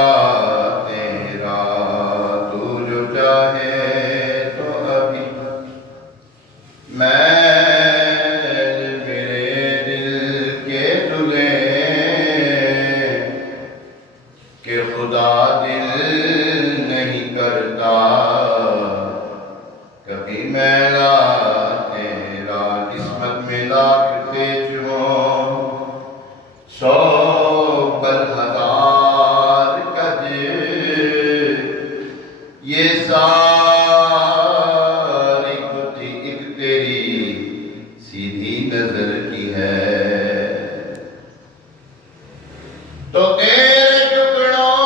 میلا تیرا، تو جو چاہے تو ابھی میں میرے دل کے دلے کہ خدا دل نہیں کرتا کبھی میلا تیرا۔ قسمت میں لاکھ پیچ ہوں، 100 بل ہزار کج، یہ ساری کتی ایک تیری سیدھی نظر کی ہے، تو تیرے ٹکڑوں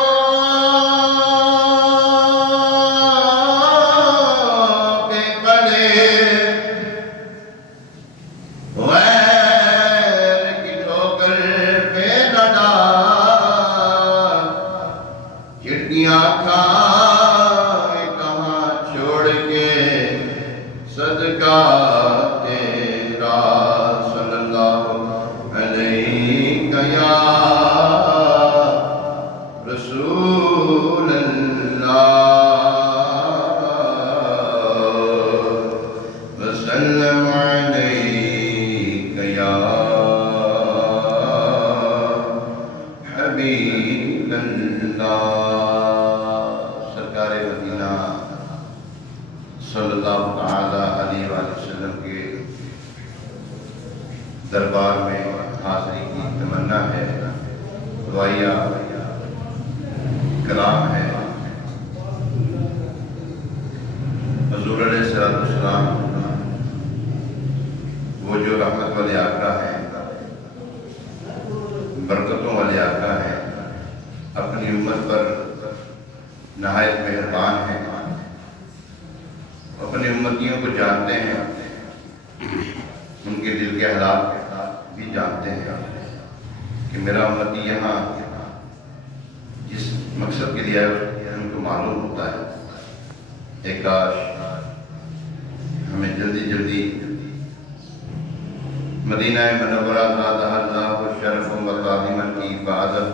پہ پڑے غیر کی ٹھوکر پہ نہ ڈال، چٹیاں کھائے کہاں چھوڑ کے صدقہ تیرا، صلی اللہ علیہ یا رسول اللہ، وسلم علیک یا حبیب اللہ۔ سرکار مدینہ صلی اللہ تعالی علیہ وآلہ وسلم کے دربار میں حاضری کی تمنا ہے، دعائیہ کلام ہے۔ حضور علیہ السلام وہ جو رحمت والے آقا ہیں، برکتوں والے آقا ہیں، اپنی امت پر نہایت مہربان ہیں، اپنی امتیوں کو جانتے ہیں، ان کے دل کے حالات بھی جانتے ہیں کہ میرا امتی یہاں جس مقصد کے لیے ان کو معلوم ہوتا ہے۔ ایک کاش ہمیں جلدی جلدی مدینہ منورہ زادہ اللہ و شرف و تعظیمہ کی بعدت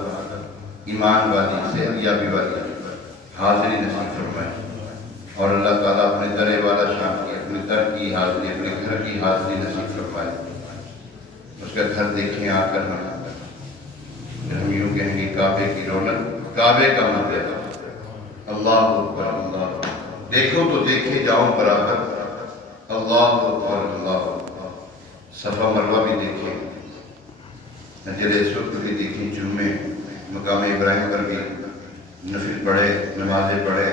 ایمان والی صحتیابی والی حاضری نصیب فرمائے، اور اللہ تعالیٰ اپنے در والا شان کی، اپنے در کی حاضری، اپنے گھر کی حاضری نصیب فرمائے۔ اس کا گھر دیکھیں آ کر ہم یوں کہیں گے کعبے کی رونق، کعبے کا منظر، اللہ اکبر اللہ، دیکھو تو دیکھے جاؤں برابر، اللہ اکبر اللہ، صفا مروہ بھی دیکھیں، حجر اسود بھی دیکھیں، جمعے مقام ابراہیم پر بھی نفل پڑھے، نمازیں پڑھے،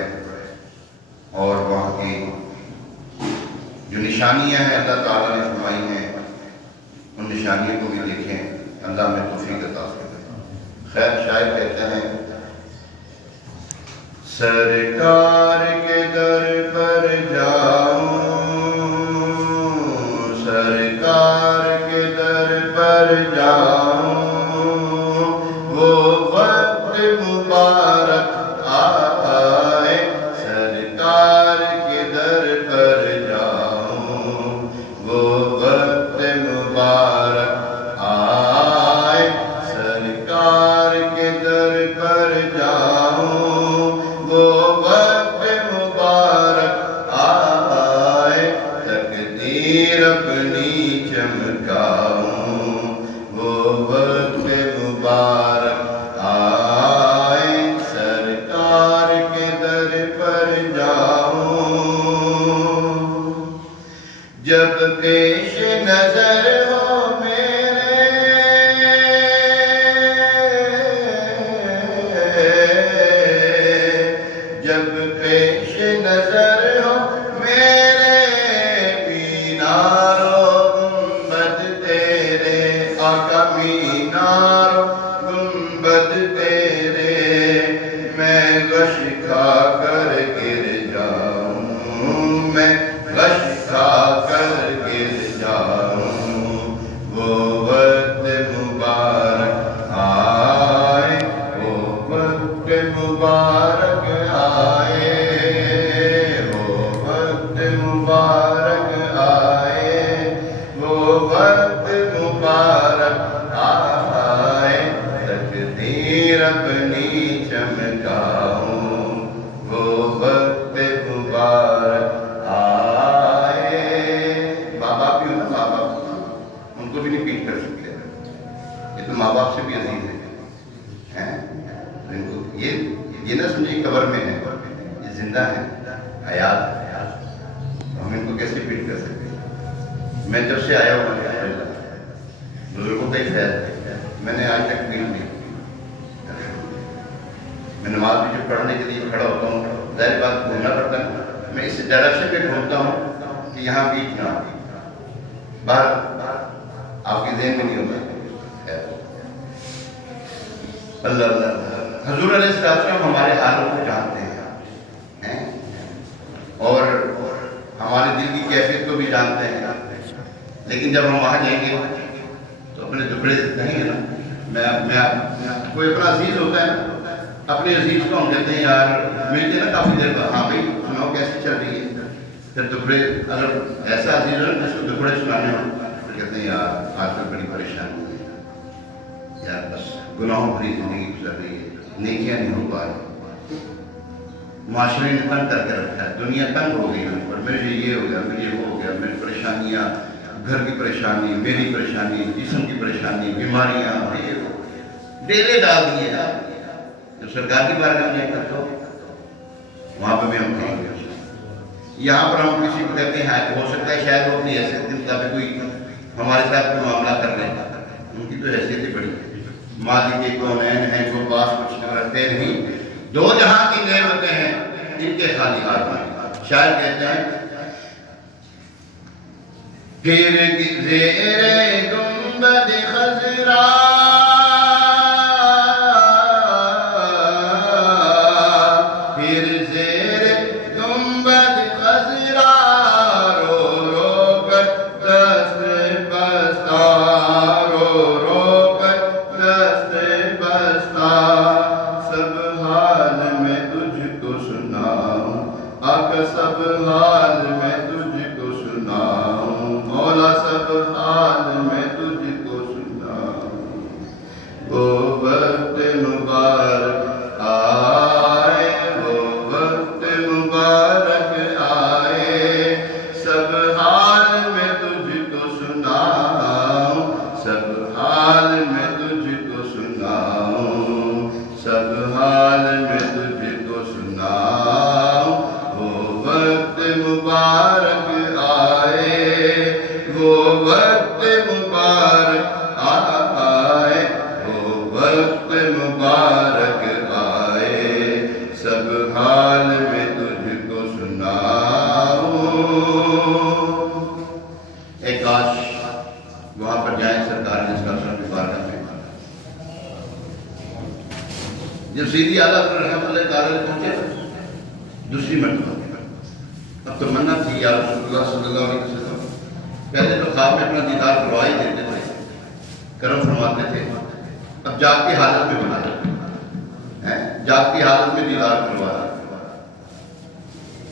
اور وہاں کی جو نشانیاں ہیں اللہ تعالیٰ نے فرمائی ہیں، ان نشانیوں کو بھی دیکھیں، اللہ میں توفیق عطا فرمائے۔ خیر شاعر کہتے ہیں، سرکار کے در پر جاؤں، سرکار کے در پر جاؤں، وہ وقت مبارک آئے، سرکار کے در پر جاؤں، وہ وقت مبارک آئے، سرکار کے در پر جاؤں، وہ وقت مبارک آئے، تقدیر اپنی چمکاؤں، وہ وقت مبارک آئے، سرکار کے در پر جاؤں، جب پیش نظر ہو میرے، جب پیش نظر ہو میرے، مینار و گنبد تیرے، آقا مینار و گنبد تیرے، میں غش کھا کر گر جاؤں، میں غش کھا کر گر جاؤں، وہ وقت مبارک آئے، وہ وقت مبارک آئے، وہ وقت مبارک آئے، وہ وقت مبارک آئے، تقدیر اپنی چمکائے، یہ نہ سمجھے قبر میں ہے، یہ زندہ ہے، حیات ہے، ہم ان کو کیسے پیٹ کر سکتے ہیں؟ میں جب سے آیا ہوں بزرگوں کا ہی خیال ہے، میں نے آج تک پیٹ نہیں، میں نماز بھی جب پڑھنے کے لیے کھڑا ہوتا ہوں، ظاہر بات گھومنا پڑتا ہے، میں اس ڈائریکشن پہ گھومتا ہوں کہ یہاں بیچ نہ ہو، باہر آپ کے ذہن میں نہیں ہوتا۔ اللہ اللہ، حضور علیہ السلام ہمارے حالوں کو جانتے ہیں اور ہمارے دل کی کیفیت کو بھی جانتے ہیں، لیکن جب ہم وہاں جائیں گے تو اپنے ٹکڑے کہیں گے نا، کوئی اپنا عزیز ہوتا ہے نا، اپنے عزیز کو ہم کہتے ہیں یار ملتے نا کافی دیر بعد، ہاں بھائی سناؤ کیسی چل رہی ہے، پھر ٹکڑے اگر ایسا عزیز ہو جس کو ٹکڑے سنانے ہوں تو کہتے ہیں یار آج کل بڑی پریشانی ہے یار، بس گناہوں بھری زندگی گزر رہی ہے، نیکیاں نہیں ہو پا رہی، معاشرے نے تنگ کر کے رکھا ہے، دنیا تنگ ہو گئی ہے، اور میرے لیے یہ ہو گیا، مجھے وہ ہو گیا، میری پریشانیاں، گھر کی پریشانی، میری پریشانی، جسم کی پریشانی، بیماریاں، ڈیرے ڈال دیے نا۔ جب سرکار کی بارگاہ میں کرتا ہو وہاں پہ بھی ہم کہیں گے، یہاں پر ہم کسی کو کہتے ہیں ہو سکتا ہے شاید وہ اپنی حیثیت کے مطابق کوئی ہمارے ساتھ کوئی معاملہ کر رہے ہیں، ان کی تو حیثیت ہی بڑی ہے، مالک کونین ہیں جو پاس کچھ رکھتے نہیں، دو جہاں کی نعمتیں ہیں ان کے خالی ہاتھ میں، شاعر کہتے ہیں پھر زیر گنبد خضرا سب حال میں تجھ کو سناؤں، مولا سب حال میں تجھ کو سناؤں، وہ وقت مبارک آئے، وہ وقت مبارک آئے، سب حال میں تجھ کو سناؤں، سب حال میں تجھ کو سناؤں، سب حال میں تجھ کو سناؤں، مبارک آئے، وہ وقت مبارک آئے، وہ وقت مبارک آئے، سب حال میں تجھ کو سناؤں۔ ایک کاش وہاں پر جائیں سرکار جس کا سر بارگاہ میں، جب سیدھی اعلیٰ رحمۃ اللہ تعالی پہنچے دوسری مرتبہ، اب تو منع تھی یا رسول اللہ صلی اللہ علیہ وسلم، پہلے تو خواب میں اپنا دیدار کروا ہی دیتے تھے، کرم فرماتے تھے، اب جاگتی حالت میں بنا جاگتی حالت میں دیدار کروایا،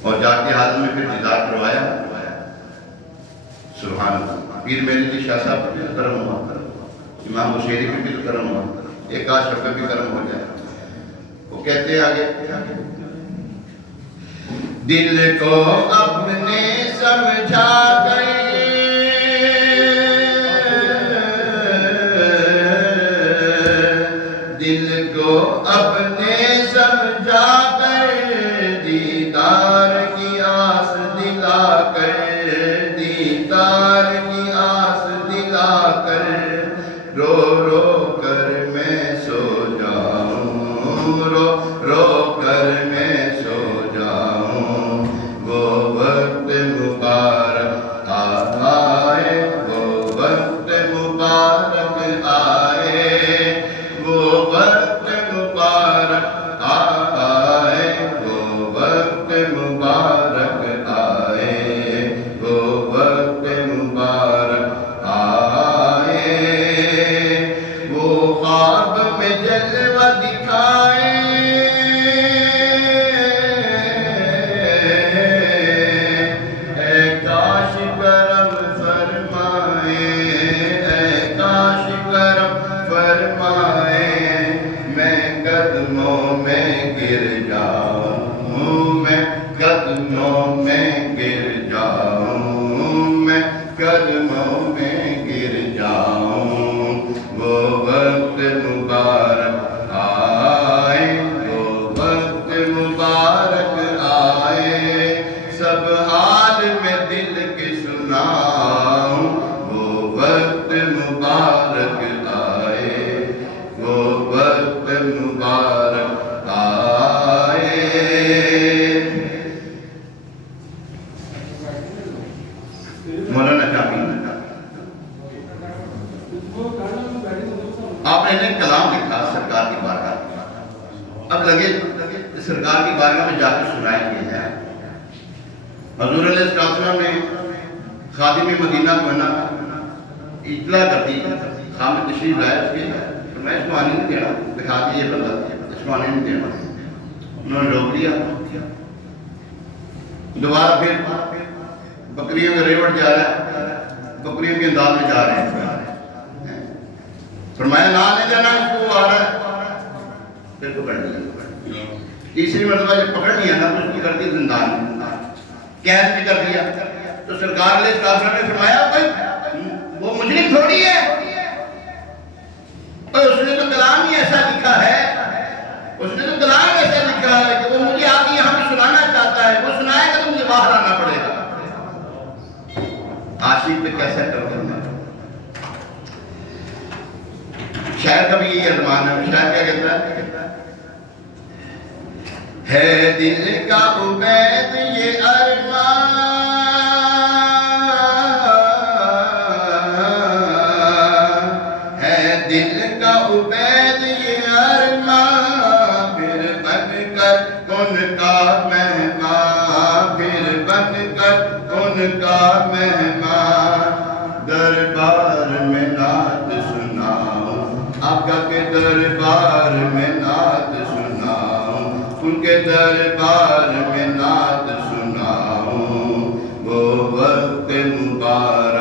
اور جاگتی حالت میں پھر دیدار کروایا، سبحان اللہ۔ پیر میرے جی شاہ صاحب پر بھی کرم ہوا، امام بشیری پر بھی کرم ہوا، ایک آج شب بھی کرم ہو جائے، وہ کہتے ہیں آگے دل کو اپنے سمجھا کر، دل کو اپنے سمجھا کر، دیدار کی آس دلا کر، دیدار کی آس دلا کر، رو رو کر میں سو جاؤں، رو رو کر میں سو جاؤں، وہ وقت مبارک آئے، وہ وقت مبارک آئے، وہ وقت مبارک آئے، وہ وقت مبارک آئے، وہ وقت مبارک آئے، وہ خواب میں جلوہ دکھائے، قدموں میں گر جاؤں، میں قدموں میں گر جاؤں، میں قدموں میں گر جاؤں، وہ وقت مبارک آئے، وہ وقت لگے کہ سرکار کی بارگاہ میں جا کر سنائے کیا جائے۔ حضور علیہ السلام نے خادم مدینہ کو نا اطلاع کر دی، خامد تشریف لائے اس کے، فرمایا اس کو آنے نہیں دینا، دکھا دی یہ بندہ اس کو آنے نہیں دینا۔ انہوں نے روک لیا، دوبارہ پھر بکریوں کا ریوڑ جا رہا ہے، بکریوں کے انداز میں جا رہے ہیں، فرمایا نہ آنے دینا اس کو، آ رہا ہے، پھر پکڑ لیا۔ تیسری مرتبہ جب پکڑ لیا نا تو اس کی کر دی زندان، قید بھی کر دیا۔ تو سرکار علیہ السلام نے فرمایا بھائی وہ مجرم تھوڑی ہے، اور اس نے تو کلام ہی ایسا لکھا ہے، اس نے تو کلام ایسا لکھا ہے کہ وہ مجھے آگے یہاں پہ سنانا چاہتا ہے، وہ سنائے گا تو مجھے باہر آنا پڑے گا۔ عاشق پہ کیسا کرنا، شاعر کا بھی یہی ارمان ہے۔ شاعر کیا کہتا ہے دل کا عبید یہ ارمان ہے، دل کا عبید یہ ارمان، پھر بن کر ان کا مہمان، پھر بن کر ان کا مہمان، دربار میں نعت سناؤں آقا کے دربار میں نعت سناؤں، ان کے دربار میں نعت سناؤں، وہ وقت مبارک